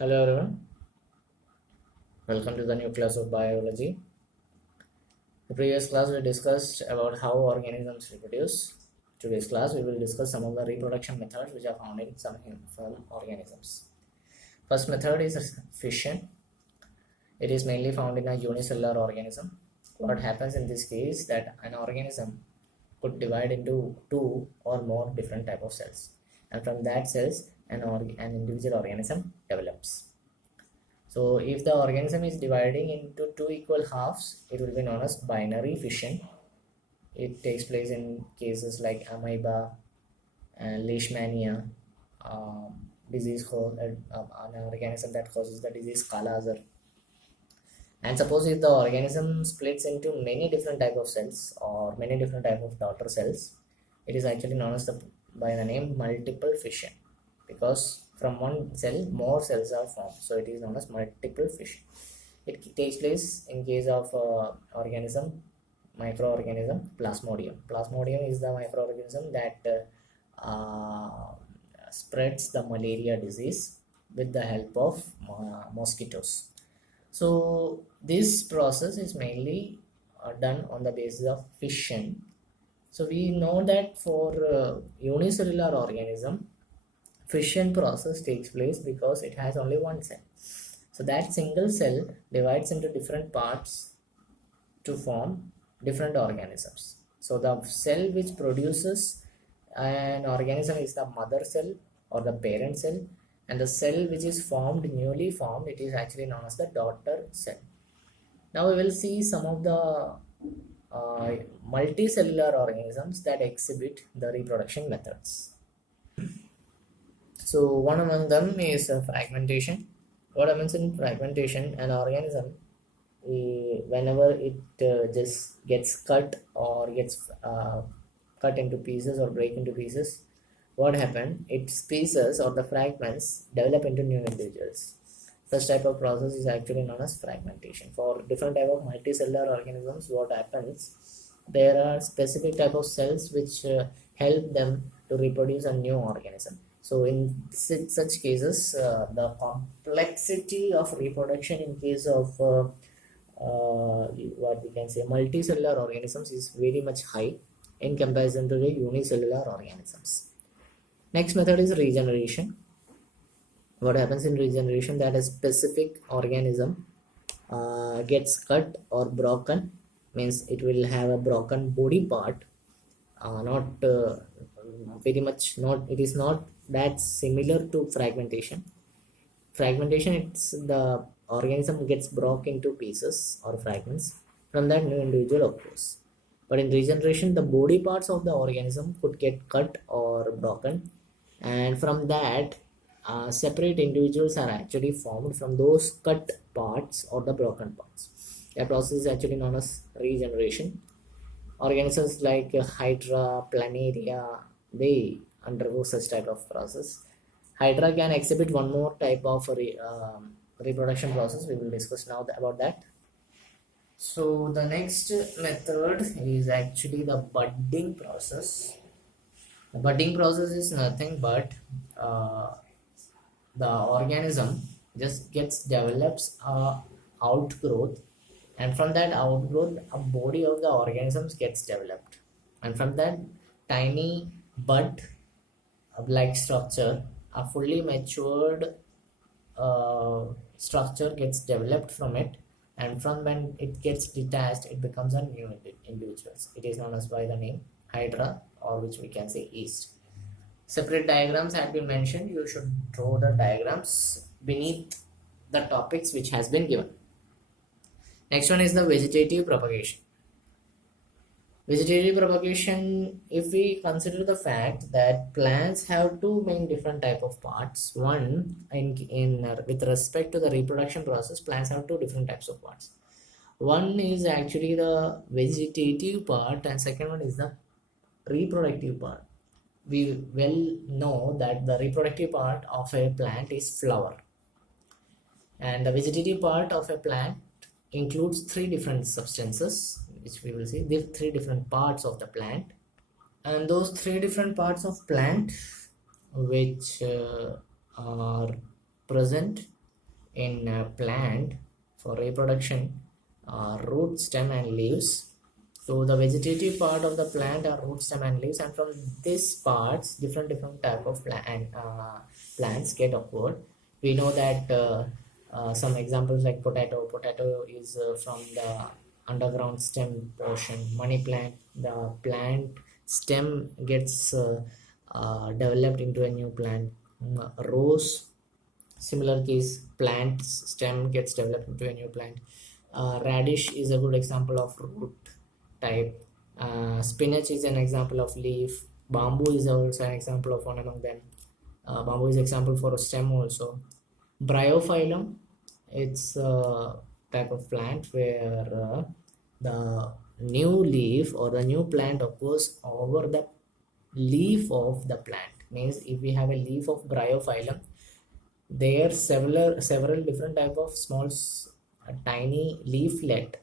Hello everyone, welcome to the new class of biology. The previous class we discussed about how organisms reproduce. Today's class we will discuss some of the reproduction methods which are found in some organisms. First method is fission. It is mainly found in a unicellular organism. What happens in this case that an organism could divide into two or more different type of cells, and from that cells an individual organism develops. So if the organism is dividing into two equal halves, it will be known as binary fission. It takes place in cases like amoeba and leishmania, an organism that causes the disease Kala Azar. And suppose if the organism splits into many different type of cells or many different type of daughter cells, it is actually known as by the name multiple fission, because from one cell more cells are formed, so it is known as multiple fission. It takes place in case of organism, microorganism Plasmodium. Plasmodium is the microorganism that spreads the malaria disease with the help of mosquitoes. So this process is mainly done on the basis of fission. So we know that for unicellular organism, fission process takes place because it has only one cell. So that single cell divides into different parts to form different organisms. So the cell which produces an organism is the mother cell or the parent cell, and the cell which is newly formed, it is actually known as the daughter cell. Now we will see some of the multicellular organisms that exhibit the reproduction methods. So one among them is fragmentation. What happens in fragmentation? An organism, whenever it just gets cut or gets cut into pieces or break into pieces, what happened? Its pieces or the fragments develop into new individuals. Such type of process is actually known as fragmentation. For different type of multicellular organisms, what happens? There are specific type of cells which help them to reproduce a new organism. So in such cases, the complexity of reproduction in case of what we can say multicellular organisms is very much high in comparison to the unicellular organisms. Next method is regeneration. What happens in regeneration? That a specific organism gets cut or broken, means it will have a broken body part, not very much, not, it is not that similar to fragmentation. Fragmentation, it's the organism gets broken into pieces or fragments, from that new individual occurs. But in regeneration, the body parts of the organism could get cut or broken, and from that separate individuals are actually formed from those cut parts or the broken parts. That process is actually known as regeneration. Organisms like Hydra, Planaria, they undergo such type of process. Hydra can exhibit one more type of reproduction process. We will discuss now about that. So the next method is actually the budding process. The budding process is nothing but the organism just develops a outgrowth, and from that outgrowth a body of the organisms gets developed, and from that tiny bud like structure, a fully matured structure gets developed from it, and from when it gets detached it becomes a new individuals. It is known as by the name hydra, or which we can say yeast. Separate diagrams have been mentioned. You should draw the diagrams beneath the topics which has been given. Next one is the vegetative propagation. Vegetative propagation, if we consider the fact that plants have two main different type of parts. One, with respect to the reproduction process, plants have two different types of parts. One is actually the vegetative part, and second one is the reproductive part. We well know that the reproductive part of a plant is flower, and the vegetative part of a plant includes three different substances, which we will see. The three different parts of the plant, and those three different parts of plant which are present in a plant for reproduction are root, stem and leaves. So the vegetative part of the plant are root, stem and leaves, and from these parts different type of plants get occurred. We know that some examples like potato is from the underground stem portion. Money plant, the plant stem gets developed into a new plant. Rose, similar case, plant stem gets developed into a new plant. Radish is a good example of root type. Spinach is an example of leaf. Bamboo is also an example of one among them. Bamboo is example for a stem also. Bryophyllum, it's a type of plant where the new leaf or the new plant occurs over the leaf of the plant. Means if we have a leaf of Bryophyllum, there are several different type of small tiny leaflet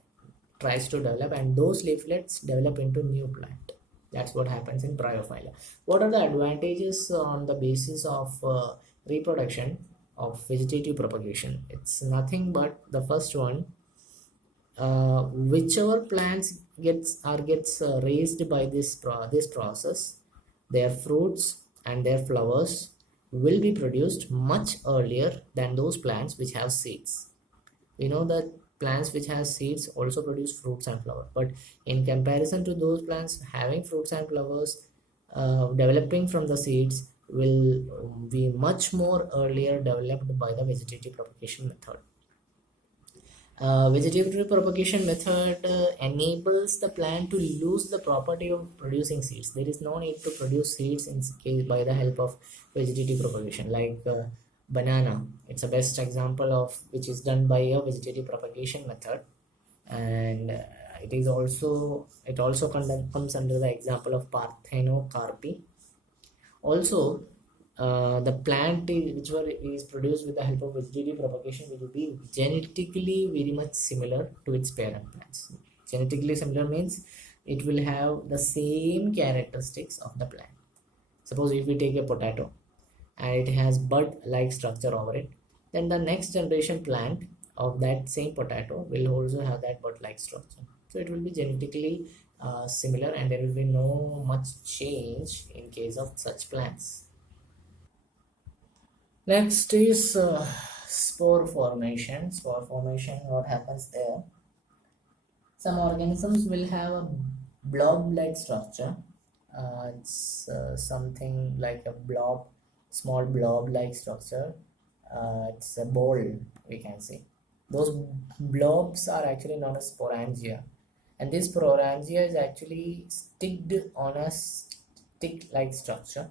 tries to develop, and those leaflets develop into new plant. That's what happens in Bryophylla. What are the advantages on the basis of reproduction of vegetative propagation? It's nothing but the first one, whichever plants gets raised by this process, their fruits and their flowers will be produced much earlier than those plants which have seeds. We know that plants which have seeds also produce fruits and flowers, but in comparison to those plants having fruits and flowers, developing from the seeds will be much more earlier developed by the vegetative propagation method. Vegetative propagation method enables the plant to lose the property of producing seeds. There is no need to produce seeds in case by the help of vegetative propagation. Like banana, it's a best example of which is done by a vegetative propagation method, and it also comes under the example of parthenocarpy. Also, the plant is produced with the help of vegetative propagation will be genetically very much similar to its parent plants. Genetically similar means it will have the same characteristics of the plant. Suppose if we take a potato and it has bud like structure over it, then the next generation plant of that same potato will also have that bud like structure. So it will be genetically similar, and there will be no much change in case of such plants. Next is spore formation. Spore formation, what happens there? Some organisms will have a blob-like structure. It's something like a blob, small blob-like structure. It's a ball, we can say. Those blobs are actually known as sporangia, and this sporangia is actually sticked on a stick-like structure,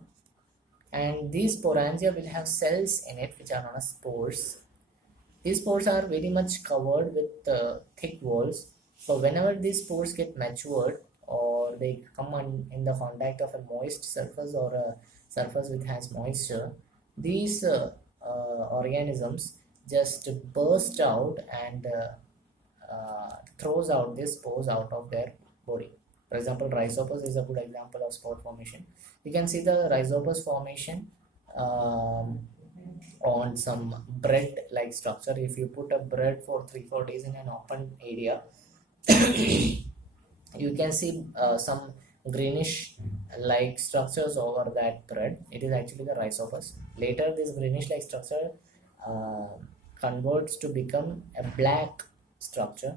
and these sporangia will have cells in it which are known as spores. These spores are very much covered with thick walls. So whenever these spores get matured or they come in the contact of a moist surface or a surface which has moisture, these organisms just burst out and throws out these spores out of their body. For example, rhizopus is a good example of spore formation. You can see the rhizopus formation on some bread like structure. If you put a bread for 3-4 days in an open area, you can see some greenish like structures over that bread. It is actually the rhizopus. Later this greenish like structure converts to become a black structure.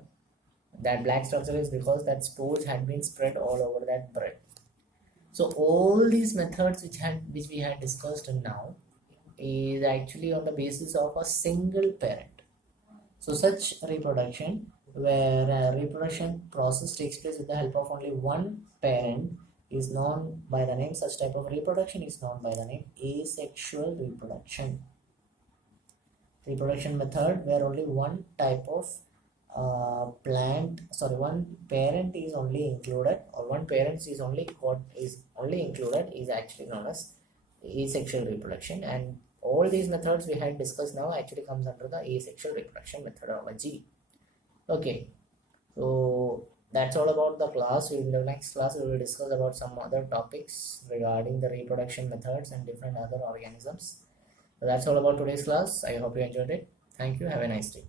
That black structure is because that spores had been spread all over that bread. So all these methods which we had discussed now is actually on the basis of a single parent. So such reproduction, where a reproduction process takes place with the help of only one parent, is known by the name, such type of reproduction is known by the name asexual reproduction. Reproduction method where only one type of one parent is only included, or one parent is only included, is actually known as asexual reproduction. And all these methods we had discussed now actually comes under the asexual reproduction methodology. Okay, so that's all about the class. In the next class we will discuss about some other topics regarding the reproduction methods and different other organisms. So that's all about today's class. I hope you enjoyed it. Thank you. Have a nice day.